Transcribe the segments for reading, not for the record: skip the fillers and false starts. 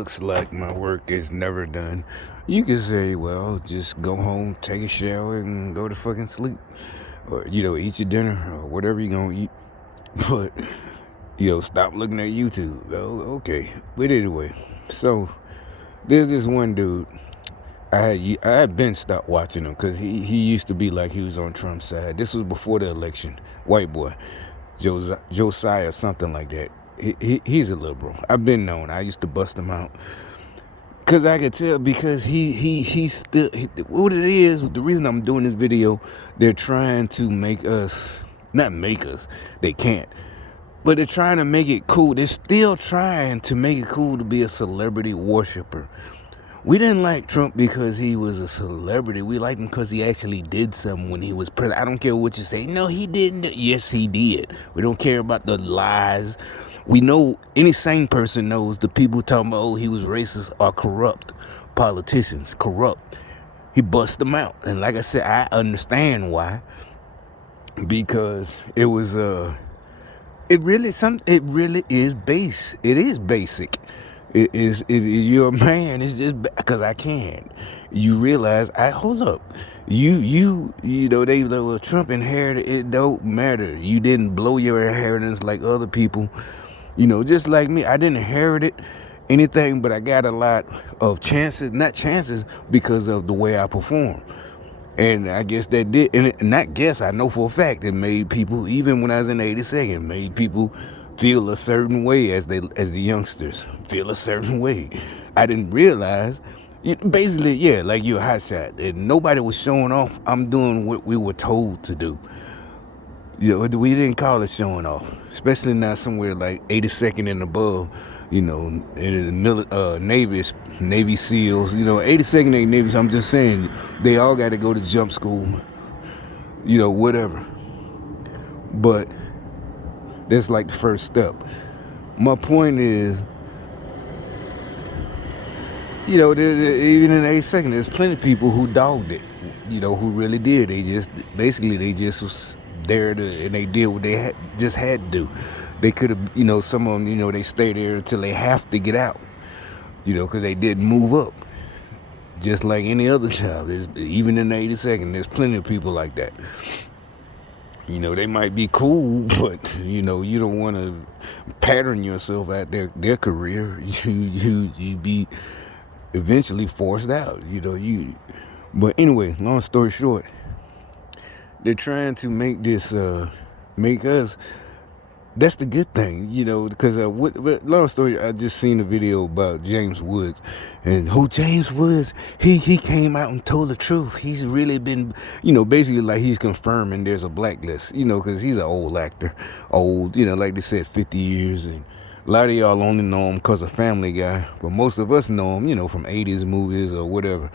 Looks like my work is never done. You can say, well, just go home, take a shower, and go to fucking sleep. Or, eat your dinner or whatever you're going to eat. But, stop looking at YouTube. Oh, okay. But anyway, so there's this one dude. I had been stopped watching him because he used to be like he was on Trump's side. This was before the election. White boy. Josiah, something like that. He's a liberal. I've been known. I used to bust him out. Cause I could tell because he's still what it is. The reason I'm doing this video, they're trying to make us, not make us, they can't, but they're trying to make it cool. They're still trying to make it cool to be a celebrity worshiper. We didn't like Trump because he was a celebrity. We liked him because he actually did something when he was president. I don't care what you say. No, he didn't. Yes, he did. We don't care about the lies. We know, any sane person knows the people talking about, oh, he was racist are corrupt. Politicians, corrupt. He bust them out. And like I said, I understand why. Because it was, it really is base. It is basic. It is, if you're a man, it's just because I can. You realize, hold up. They were Trump inherited. It don't matter. You didn't blow your inheritance like other people. Just like me, I didn't inherit anything, but I got a lot of chances, not chances, because of the way I perform. And I guess that did, and not guess, I know for a fact it made people, even when I was in 82nd, made people feel a certain way as the youngsters feel a certain way. I didn't realize, basically, yeah, like you're a hot shot. And nobody was showing off. I'm doing what we were told to do. We didn't call it showing off, especially not somewhere like 82nd and above, in the Navy SEALs, 82nd ain't Navy. So I'm just saying, they all got to go to jump school, whatever. But that's like the first step. My point is, even in 82nd, there's plenty of people who dogged it, who really did. They just was there and they did what they just had to do. They could have, some of them, they stay there until they have to get out, because they didn't move up. Just like any other job, even in the 82nd, there's plenty of people like that. They might be cool, but you don't want to pattern yourself at their career. You be eventually forced out. But anyway, long story short, they're trying to make this make us. That's the good thing, because long story, I just seen a video about James Woods, and who James Woods, he came out and told the truth. He's really been, basically like he's confirming there's a blacklist, because he's an old actor, like they said, 50 years, and a lot of y'all only know him because of Family Guy, but most of us know him, from 80s movies or whatever,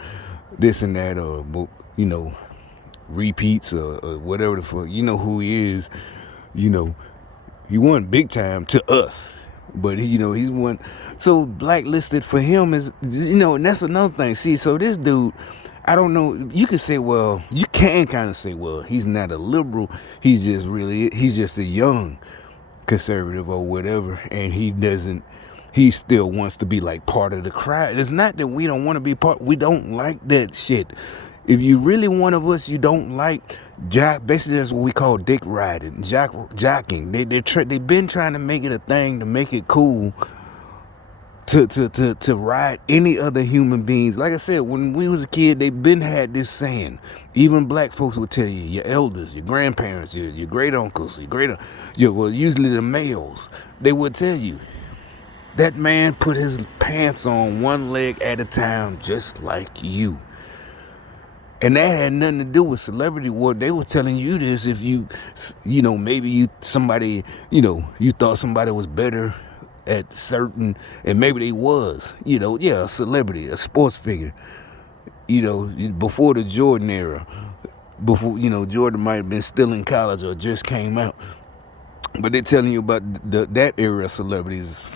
this and that, or, repeats or whatever the fuck, who he is, he won big time to us, but he's one. So blacklisted for him is, and that's another thing. See, so this dude, I don't know. You can say, well, you can kind of say, well, he's not a liberal. He's just a young conservative or whatever, and he still wants to be like part of the crowd. It's not that we don't want to be part. We don't like that shit. If you really one of us, you don't like basically that's what we call dick riding, jocking. They've been trying to make it a thing to make it cool to ride any other human beings. Like I said, when we was a kid, they been had this saying. Even black folks would tell you, your elders, your grandparents, your great uncles, usually the males, they would tell you, that man put his pants on one leg at a time, just like you. And that had nothing to do with celebrity work. They were telling you this if maybe you thought somebody was better at certain, and maybe they was, a celebrity, a sports figure, before the Jordan era, before, Jordan might have been still in college or just came out. But they're telling you about that era of celebrities,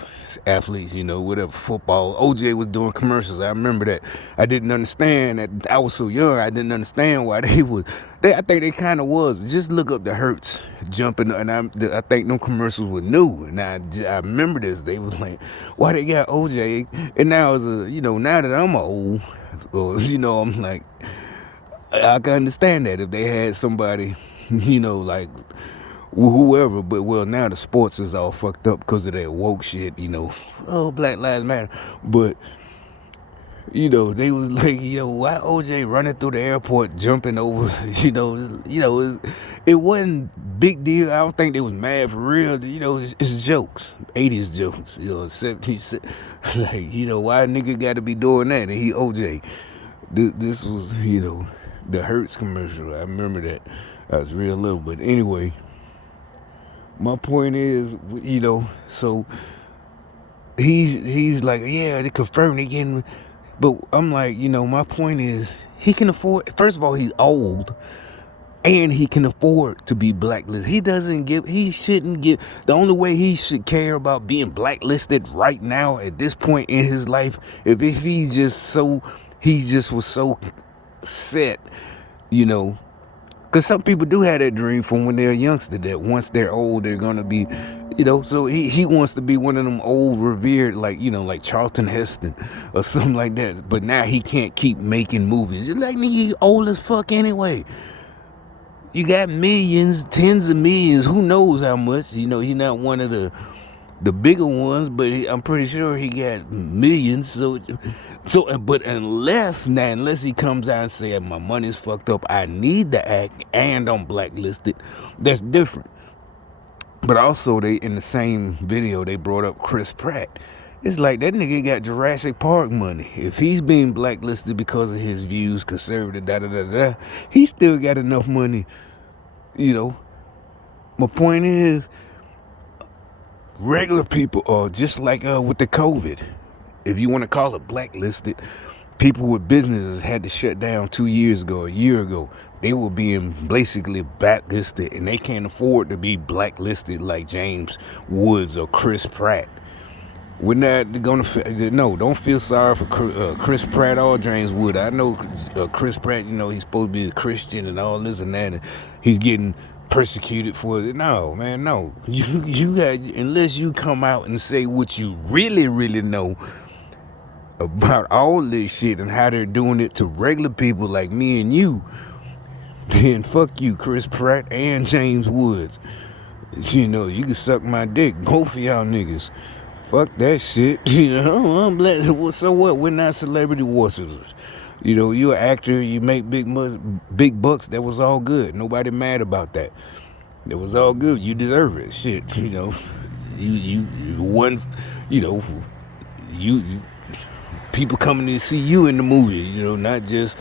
athletes, whatever, football. OJ was doing commercials. I remember that. I didn't understand that. I was so young. I didn't understand why they would. I think they kind of was. Just look up the Hurts jumping, and I think them commercials were new. And I remember this. They was like, why they got OJ? And now now that I'm old, I'm like, I can understand that if they had somebody, like whoever, but now the sports is all fucked up because of that woke shit, Black Lives Matter. But, they was like, why OJ running through the airport, jumping over, it wasn't big deal. I don't think they was mad for real. It's jokes, 80s jokes, 70s, like, why a nigga got to be doing that? And he OJ. This was, the Hertz commercial. I remember that. I was real little, but anyway, my point is, so he's like, yeah, they confirmed they getting, but I'm like, my point is, he can afford. First of all, he's old, and he can afford to be blacklisted. He shouldn't give. The only way he should care about being blacklisted right now at this point in his life, if he just was so set, because some people do have that dream from when they're a youngster that once they're old they're gonna be, so he wants to be one of them old revered, like like Charlton Heston or something like that. But now he can't keep making movies. It's like, nigga, you old as fuck anyway. You got millions, tens of millions, who knows how much. He's not one of the bigger ones, but I'm pretty sure he got millions. But unless he comes out and say, my money's fucked up, I need to act, and I'm blacklisted, that's different. But also, they in the same video they brought up Chris Pratt. It's like, that nigga got Jurassic Park money. If he's being blacklisted because of his views, conservative, he still got enough money. My point is, regular people are just like with the COVID. If you want to call it blacklisted, people with businesses had to shut down 2 years ago, a year ago. They were being basically blacklisted, and they can't afford to be blacklisted like James Woods or Chris Pratt. We're not gonna don't feel sorry for Chris Pratt or James Wood. I know Chris Pratt, he's supposed to be a Christian and all this and that, and he's getting persecuted for it. No, man, no. You got, unless you come out and say what you really, really know about all this shit and how they're doing it to regular people like me and you, then fuck you, Chris Pratt and James Woods. You can suck my dick, both of y'all niggas. Fuck that shit. I'm black. So what? We're not celebrity worshippers. You're an actor. You make big bucks. That was all good. Nobody mad about that. That was all good. You deserve it. Shit. You one. You people coming to see you in the movie. Not just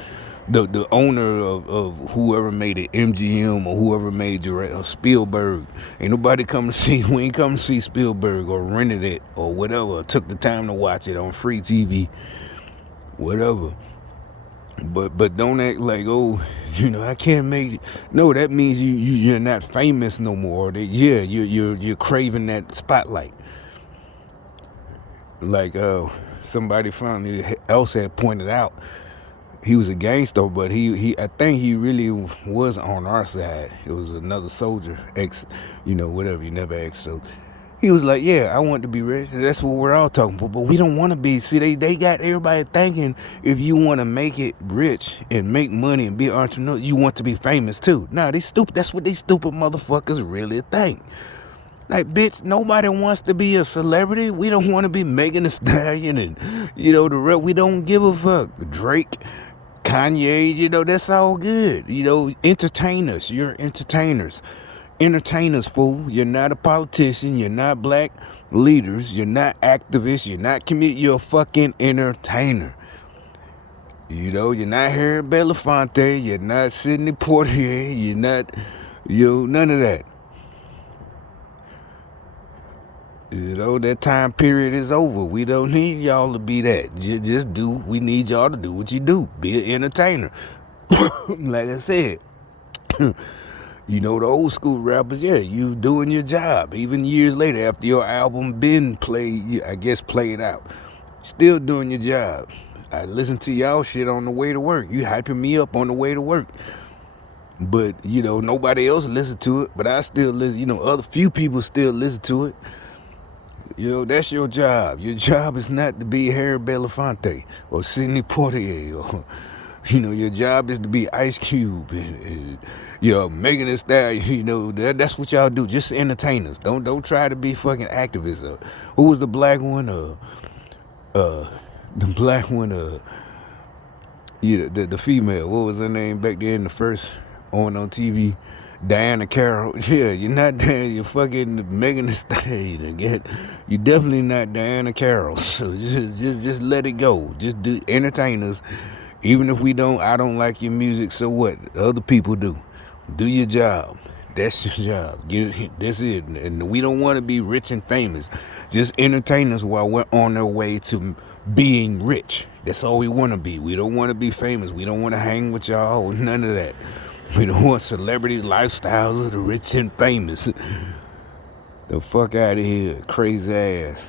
the owner of whoever made it, MGM, or whoever made Spielberg. Ain't nobody come to see. We ain't come to see Spielberg or rented it or whatever, or took the time to watch it on free TV, whatever. But don't act like, I can't make it. No, that means you're not famous no more. You're craving that spotlight. Like somebody else had pointed out, he was a gangster, but I think he really was on our side. It was another soldier, whatever, you never asked. So he was like, yeah, I want to be rich. That's what we're all talking about. But we don't want to be. See, they got everybody thinking if you want to make it rich and make money and be an entrepreneur, you want to be famous too. Nah, they stupid. That's what they stupid motherfuckers really think. Like, bitch, nobody wants to be a celebrity. We don't want to be Megan Thee Stallion and, the rest. We don't give a fuck. Drake, Kanye, that's all good. Entertainers. You're entertainers. Entertainers, fool. You're not a politician. You're not black leaders. You're not activists. You're not you're a fucking entertainer. You're not Harry Belafonte. You're not Sidney Poitier. You're not, none of that. That time period is over. We don't need y'all to be that. Just do. We need y'all to do what you do. Be an entertainer. Like I said, You know, the old school rappers, yeah, you doing your job. Even years later, after your album been played, I guess played out, still doing your job. I listen to y'all shit on the way to work. You hyping me up on the way to work. But, you know, nobody else listen to it. But I still listen. You know, other few people still listen to it. You know, that's your job. Your job is not to be Harry Belafonte or Sidney Poitier or, you know, your job is to be Ice Cube and you know, Megan Thee Stallion. You know, that's what y'all do. Just entertainers. Don't try to be fucking activists. Who was the black one? The black one. Yeah, the female. What was her name back then? The first on TV. Diana Carroll. Yeah, you're not Diana. You're fucking Megan Thee Stallion. You're definitely not Diana Carroll. So just let it go. Just do entertainers. Even if I don't like your music. So what? Other people do. Do your job. That's your job. That's it. And we don't want to be rich and famous. Just entertain us while we're on our way to being rich. That's all we want to be. We don't want to be famous. We don't want to hang with y'all or none of that. We don't want celebrity lifestyles of the rich and famous. The fuck out of here, crazy ass.